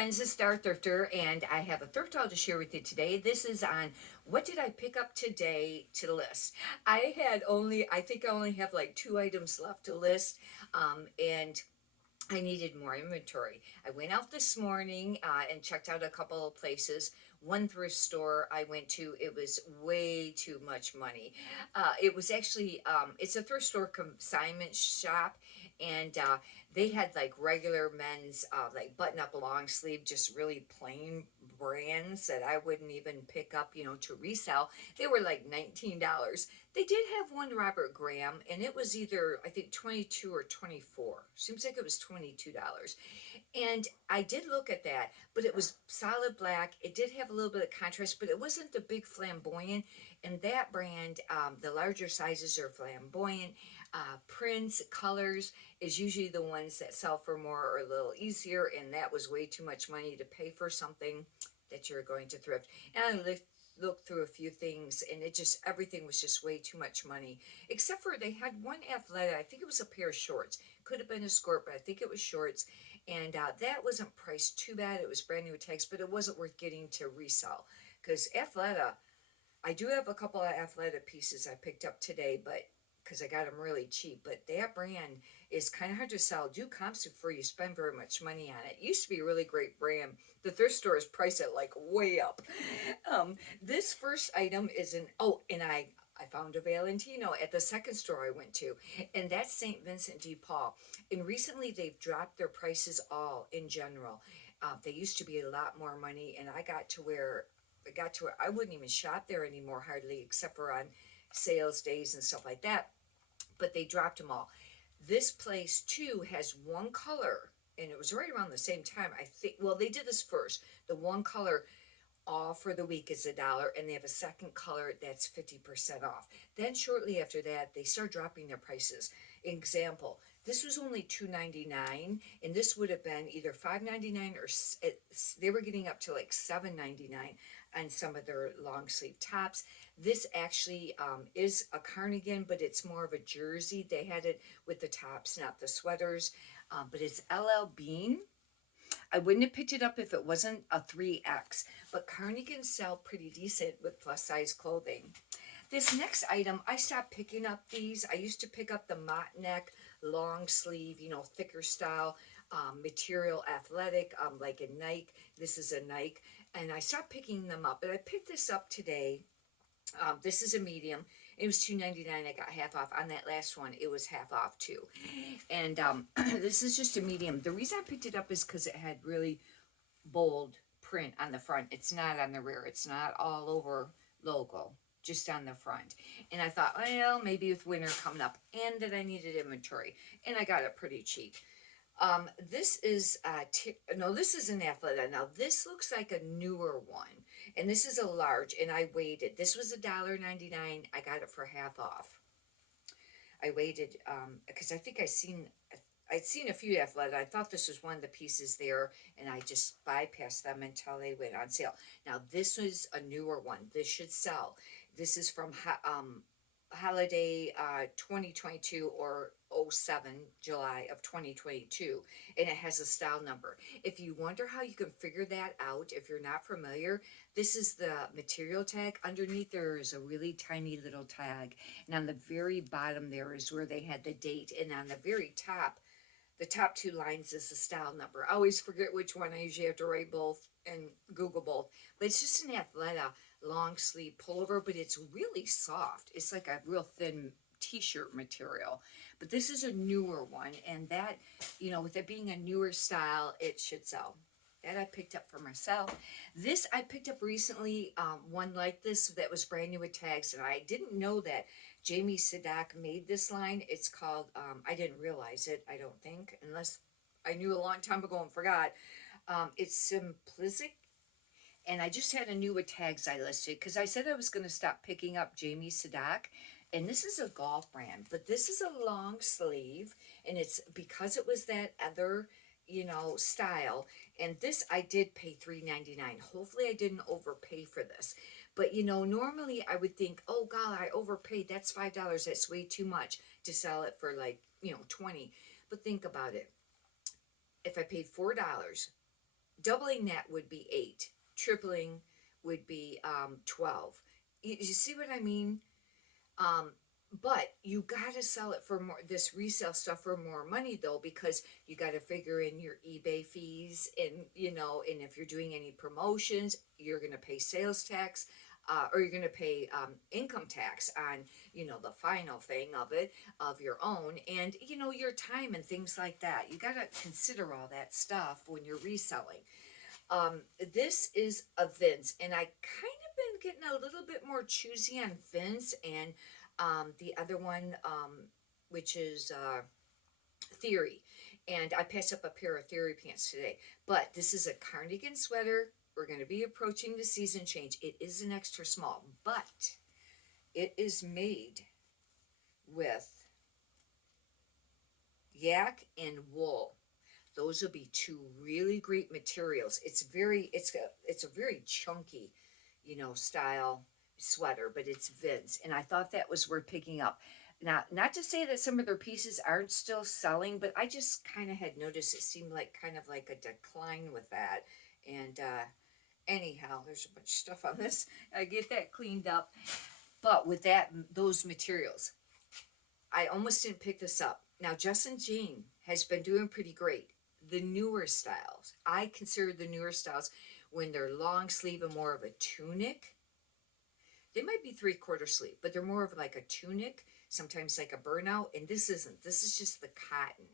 friends, it's Star Thrifter, and I have a thrift haul to share with you today. This is on what did I pick up today to list. I think I only have like 2 items left to list, and I needed more inventory. I went out this morning and checked out a couple of places. One thrift store I went to, it was way too much money. It was actually, it's a thrift store consignment shop, and they had like regular men's, like button up long sleeve, just really plain brands that I wouldn't even pick up, to resell. They were like $19. They did have one Robert Graham, and it was either, I think, 22 or 24. Seems like it was $22. And I did look at that, but it was solid black. It did have a little bit of contrast, but it wasn't the big flamboyant. And that brand, the larger sizes are flamboyant. Prints, colors is usually the ones that sell for more or a little easier, and that was way too much money to pay for something that you're going to thrift. And I looked through a few things, and everything was just way too much money, except for they had one Athleta. I think it was a pair of shorts, could have been a skirt, but I think it was shorts, and that wasn't priced too bad. It was brand new tags, but it wasn't worth getting to resell, because Athleta, I do have a couple of Athleta pieces I picked up today, but because I got them really cheap. But that brand is kind of hard to sell. Do comps before you spend very much money on it. It used to be a really great brand. The thrift store is priced at like way up. This first item is and I found a Valentino at the second store I went to, and that's St. Vincent de Paul. And recently they've dropped their prices all in general. They used to be a lot more money, and I got to where I wouldn't even shop there anymore hardly, except for on sales days and stuff like that. But they dropped them all. This place too has one color, and it was right around the same time. I think, well, they did this first. The one color all for the week is $1, and they have a second color that's 50% off. Then shortly after that, they start dropping their prices. Example, this was only $2.99, and this would have been either $5.99 or they were getting up to like $7.99 on some of their long sleeve tops. This actually is a cardigan, but it's more of a jersey. They had it with the tops, not the sweaters, but it's LL Bean. I wouldn't have picked it up if it wasn't a 3X, but cardigans sell pretty decent with plus size clothing. This next item, I stopped picking up these. I used to pick up the mock neck, long sleeve, thicker style, material, athletic, like a Nike. This is a Nike, and I stopped picking them up, but I picked this up today. This is a medium. It was $2.99. I got half off. On that last one, it was half off too. And this is just a medium. The reason I picked it up is because it had really bold print on the front. It's not on the rear. It's not all over logo, just on the front. And I thought, well, maybe with winter coming up, and that I needed inventory, and I got it pretty cheap. This is this is an Athleta. Now this looks like a newer one, and this is a large, and I weighed it. This was $1.99. I got it for half off. I waited because I think I'd seen a few Athleta. I thought this was one of the pieces there, and I just bypassed them until they went on sale. Now this is a newer one. This should sell. This is from holiday 2022 or 07 July of 2022, and it has a style number. If you wonder how you can figure that out, if you're not familiar, this is the material tag. Underneath there is a really tiny little tag, and on the very bottom there is where they had the date, and on the very top, the top 2 lines is the style number. I always forget which one. I usually have to write both and Google both, but it's just an Athleta long sleeve pullover, but it's really soft. It's like a real thin t-shirt material, but this is a newer one, and that, with it being a newer style, it should sell. That I picked up for myself. This I picked up recently, one like this that was brand new with tags, and I didn't know that Jamie Sadak made this line. It's called, I didn't realize it, I don't think, unless I knew a long time ago and forgot. It's Simplistic, and I just had a new with tags I listed because I said I was going to stop picking up Jamie Sadak, and this is a golf brand, but this is a long sleeve, and it's because it was that other style. And this I did pay $3.99. Hopefully I didn't overpay for this. But normally I would think, oh God, I overpaid. That's $5. That's way too much to sell it for like, $20. But think about it. If I paid $4, Doubling that would be 8. Tripling would be 12. You see what I mean? Um, but you got to sell it for more, this resale stuff for more money though, because you got to figure in your eBay fees and, and if you're doing any promotions, you're going to pay sales tax. Or you're going to pay income tax on, the final thing of it, of your own, and, your time and things like that. You got to consider all that stuff when you're reselling. This is a Vince, and I kind of been getting a little bit more choosy on Vince and the other one, which is Theory. And I passed up a pair of Theory pants today. But this is a cardigan sweater. We're going to be approaching the season change. It is an extra small, but it is made with yak and wool. Those will be two really great materials. It's a very chunky, style sweater, but it's Vince, and I thought that was worth picking up. Now, not to say that some of their pieces aren't still selling, but I just kind of had noticed it seemed like kind of like a decline with that. And anyhow, there's a bunch of stuff on this. I get that cleaned up. But with those materials, I almost didn't pick this up. Now, Justin Jane has been doing pretty great. The newer styles, I consider the newer styles when they're long sleeve and more of a tunic. They might be 3/4 sleeve, but they're more of like a tunic, sometimes like a burnout. And this isn't. This is just the cotton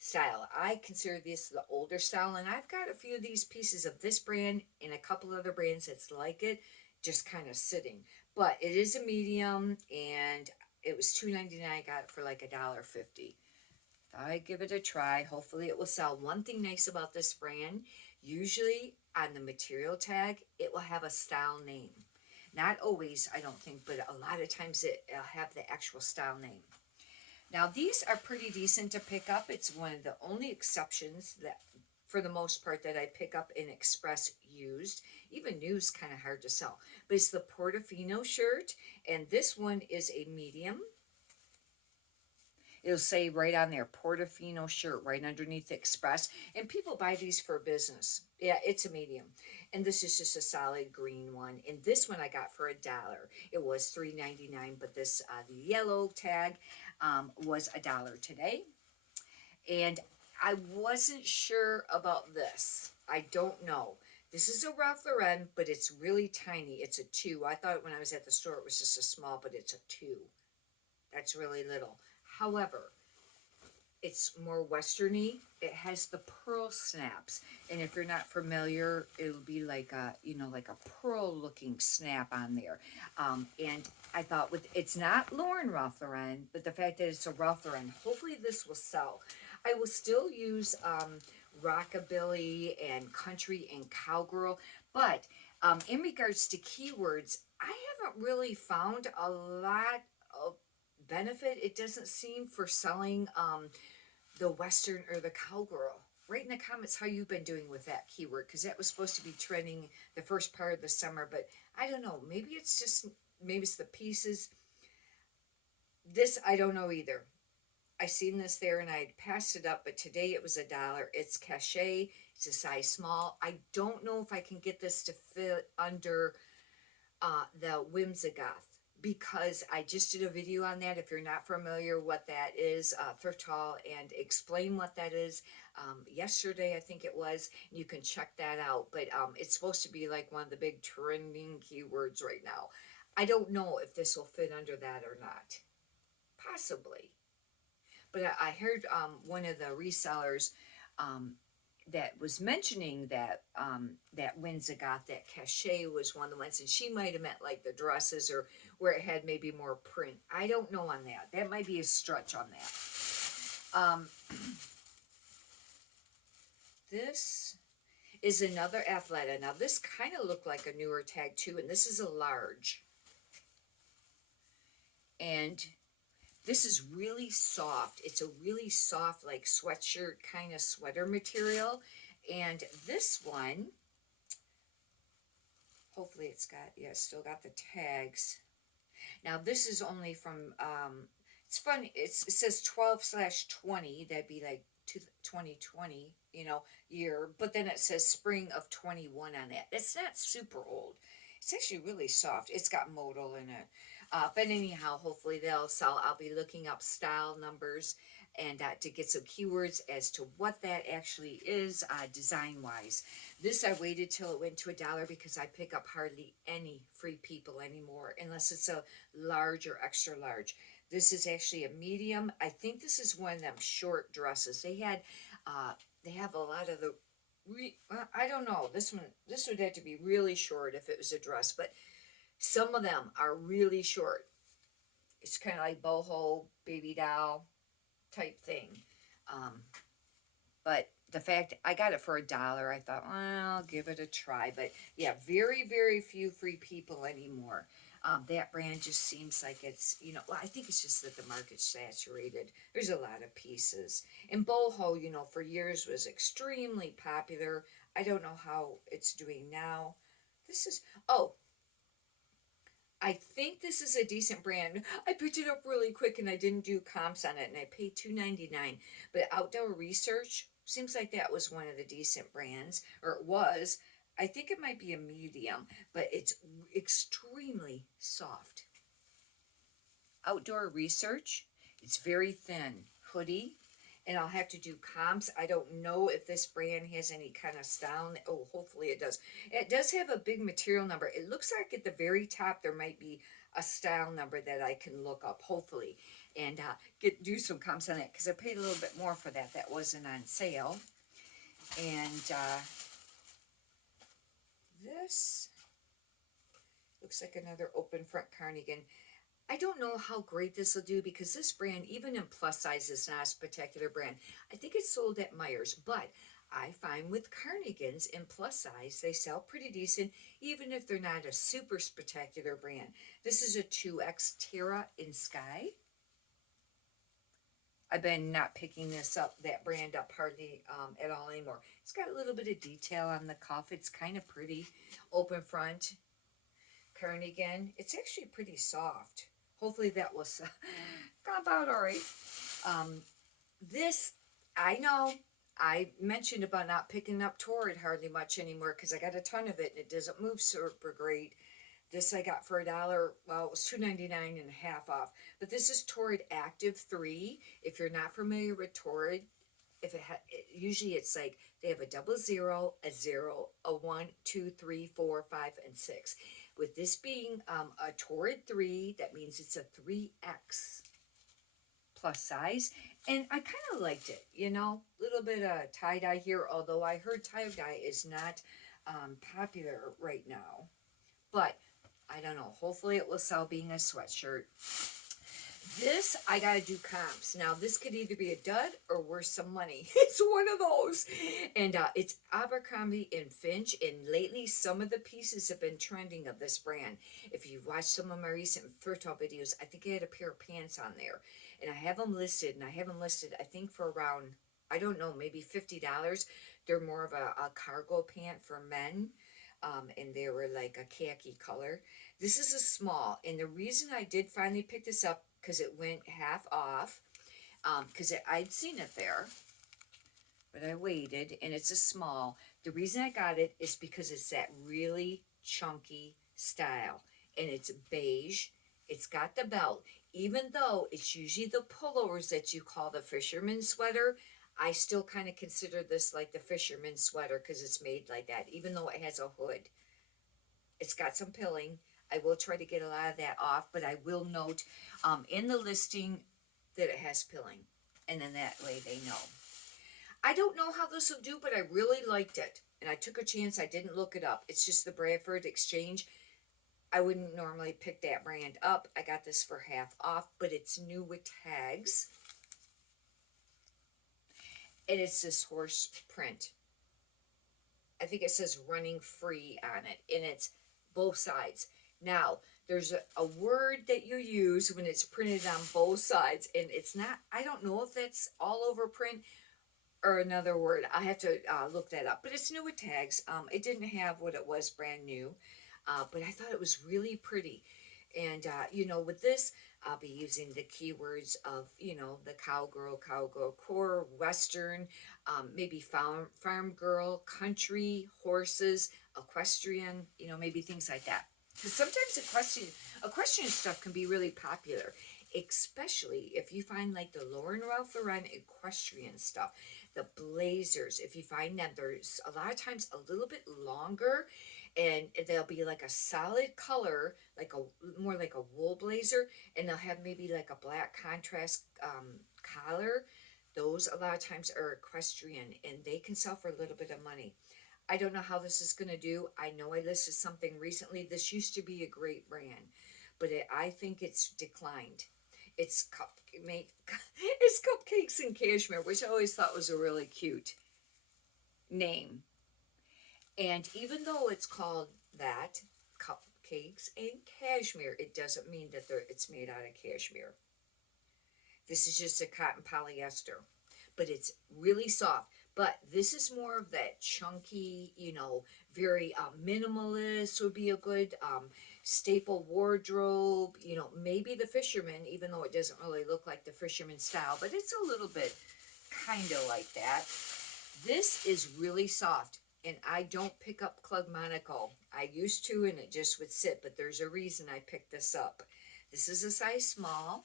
style. I consider this the older style, and I've got a few of these pieces of this brand and a couple other brands that's like it, just kind of sitting. But it is a medium, and it was $2.99. I got it for like $1.50. Thought I'd give it a try. Hopefully it will sell. One thing nice about this brand, usually on the material tag, it will have a style name. Not always, I don't think, but a lot of times it'll have the actual style name. Now these are pretty decent to pick up. It's one of the only exceptions that, for the most part, that I pick up in express used. Even new is kind of hard to sell. But it's the Portofino shirt, and this one is a medium. It'll say right on there, Portofino shirt, right underneath the express. And people buy these for business. Yeah, it's a medium. And this is just a solid green one. And this one I got for $1. It was $3.99, but this, the yellow tag, was $1 today. And I wasn't sure about this. I don't know. This is a Ralph Lauren, but it's really tiny. It's a 2. I thought when I was at the store it was just a small, but it's a 2. That's really little. However, it's more westerny. It has the pearl snaps, and if you're not familiar, it'll be like a like a pearl looking snap on there. And I thought it's not Lauren Ralph Lauren, but the fact that it's a Ralph Lauren, hopefully this will sell. I will still use rockabilly and country and cowgirl, but in regards to keywords, I haven't really found a lot of benefit. It doesn't seem for selling the western or the cowgirl. Write in the comments how you've been doing with that keyword, because that was supposed to be trending the first part of the summer, but I don't know. Maybe it's the pieces. This I don't know either. I seen this there and I passed it up, but today it was $1. It's cachet. It's a size small. I don't know if I can get this to fit under the Whimsigoth, because I just did a video on that. If you're not familiar what that is, Thrift Haul, and explain what that is yesterday, I think it was. You can check that out. But it's supposed to be like one of the big trending keywords right now. I don't know if this will fit under that or not. Possibly. But I heard one of the resellers that was mentioning that that Whimsigoth, that cachet was one of the ones, and she might have meant like the dresses or where it had maybe more print. I don't know on that. That might be a stretch on that. This is another Athleta. Now this kind of looked like a newer tag too, and this is a large. And this is really soft. It's a really soft, like sweatshirt kind of sweater material. And this one, hopefully it's still got the tags. Now this is only from, it's funny, it says 12/20. That'd be like 2020. year, but then it says spring of 21 on that. It's not super old. It's actually really soft. It's got modal in it. But anyhow, hopefully they'll sell. I'll be looking up style numbers and to get some keywords as to what that actually is design wise. This I waited till it went to $1 because I pick up hardly any Free People anymore unless it's a large or extra large. This is actually a medium. I think this is one of them short dresses. They have a lot of the I don't know. This would have to be really short if it was a dress, but some of them are really short. It's kind of like boho, baby doll type thing. Um, but the fact I got it for $1, I thought, well, I'll give it a try. But yeah, very, very few Free People anymore. That brand just seems like it's, well, I think it's just that the market's saturated. There's a lot of pieces. And boho, for years was extremely popular. I don't know how it's doing now. Oh, I think this is a decent brand. I picked it up really quick and I didn't do comps on it and I paid $2.99. But Outdoor Research seems like that was one of the decent brands, or it was. I think it might be a medium, but it's extremely soft. Outdoor Research, it's very thin hoodie, and I'll have to do comps. I don't know if this brand has any kind of style. Oh, hopefully it does. It does have a big material number. It looks like at the very top there might be a style number that I can look up, hopefully, and do some comps on it because I paid a little bit more for that. That wasn't on sale. And this looks like another open front cardigan. I don't know how great this will do because this brand, even in plus size, is not a spectacular brand. I think it's sold at Meijer's, but I find with cardigans in plus size, they sell pretty decent, even if they're not a super spectacular brand. This is a 2X Terra in Sky. I've been not picking that brand up hardly at all anymore. It's got a little bit of detail on the cuff. It's kind of pretty. Open front cardigan. It's actually pretty soft. Hopefully that will come out all right. This, I know, I mentioned about not picking up Torrid hardly much anymore because I got a ton of it and it doesn't move super great. This I got for $1. Well, it was $2.99 and half off. But this is Torrid Active 3. If you're not familiar with Torrid, usually it's like they have a 00, a 0, a 1, 2, 3, 4, 5, and 6. With this being a Torrid 3, that means it's a 3X plus size. And I kind of liked it, little bit of tie-dye here, although I heard tie-dye is not popular right now. But I don't know. Hopefully it will sell being a sweatshirt. This, I got to do comps. Now, this could either be a dud or worth some money. It's one of those. And it's Abercrombie and Finch. And lately, some of the pieces have been trending of this brand. If you watch some of my recent Thrift Haul videos, I think I had a pair of pants on there. And I have them listed. And I have them listed, I think, for around, I don't know, maybe $50. They're more of a cargo pant for men. And they were like a khaki color. This is a small. And the reason I did finally pick this up, because it went half off, because I'd seen it there, but I waited, and it's a small. The reason I got it is because it's that really chunky style, and it's beige. It's got the belt. Even though it's usually the pullovers that you call the fisherman's sweater, I still kind of consider this like the fisherman's sweater because it's made like that, even though it has a hood. It's got some pilling. I will try to get a lot of that off, but I will note in the listing that it has pilling, and then that way they know. I don't know how this will do, but I really liked it, and I took a chance. I didn't look it up. It's just the Bradford Exchange. I wouldn't normally pick that brand up. I got this for half off, but it's new with tags, and it's this horse print. I think it says running free on it, and it's both sides. Now, there's a word that you use when it's printed on both sides, and it's not, I don't know if that's all over print or another word. I have to look that up, but it's new with tags. It didn't have what it was brand new, but I thought it was really pretty. And, with this, I'll be using the keywords of, the cowgirl, core, western, maybe farm girl, country, horses, equestrian, maybe things like that. Because sometimes equestrian stuff can be really popular, especially if you find like the Lauren Ralph Lauren equestrian stuff, the blazers. If you find them, there's a lot of times a little bit longer, and they'll be like a solid color, like more like a wool blazer, and they'll have maybe like a black contrast collar. Those a lot of times are equestrian, and they can sell for a little bit of money. I don't know how this is going to do. I know I listed something recently. This used to be a great brand, but I think it's declined. It's it's cupcakes and cashmere, which I always thought was a really cute name. And even though it's called that, cupcakes and cashmere, it doesn't mean that it's made out of cashmere. This is just a cotton polyester, but it's really soft. But this is more of that chunky, very minimalist would be a good staple wardrobe. Maybe the fisherman, even though it doesn't really look like the fisherman style, but it's a little bit kind of like that. This is really soft, and I don't pick up Club Monaco. I used to, and it just would sit, but there's a reason I picked this up. This is a size small.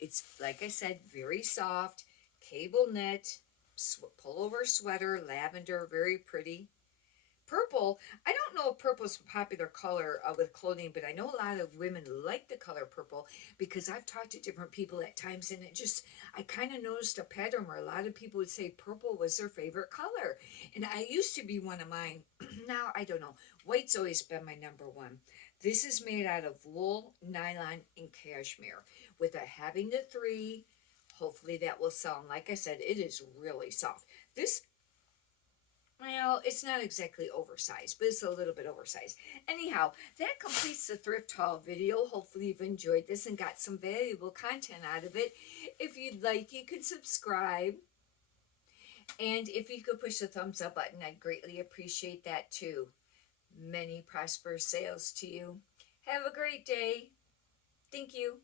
It's, like I said, very soft, cable knit, pullover sweater, lavender, very pretty. Purple, I don't know if purple is a popular color with clothing, but I know a lot of women like the color purple because I've talked to different people at times, and I kind of noticed a pattern where a lot of people would say purple was their favorite color. And I used to be one of mine. Now, I don't know. White's always been my number one. This is made out of wool, nylon, and cashmere. With having the three, hopefully that will sell. And like I said, it is really soft. This, well, it's not exactly oversized, but it's a little bit oversized. Anyhow, that completes the thrift haul video. Hopefully you've enjoyed this and got some valuable content out of it. If you'd like, you could subscribe. And if you could push the thumbs up button, I'd greatly appreciate that too. Many prosperous sales to you. Have a great day. Thank you.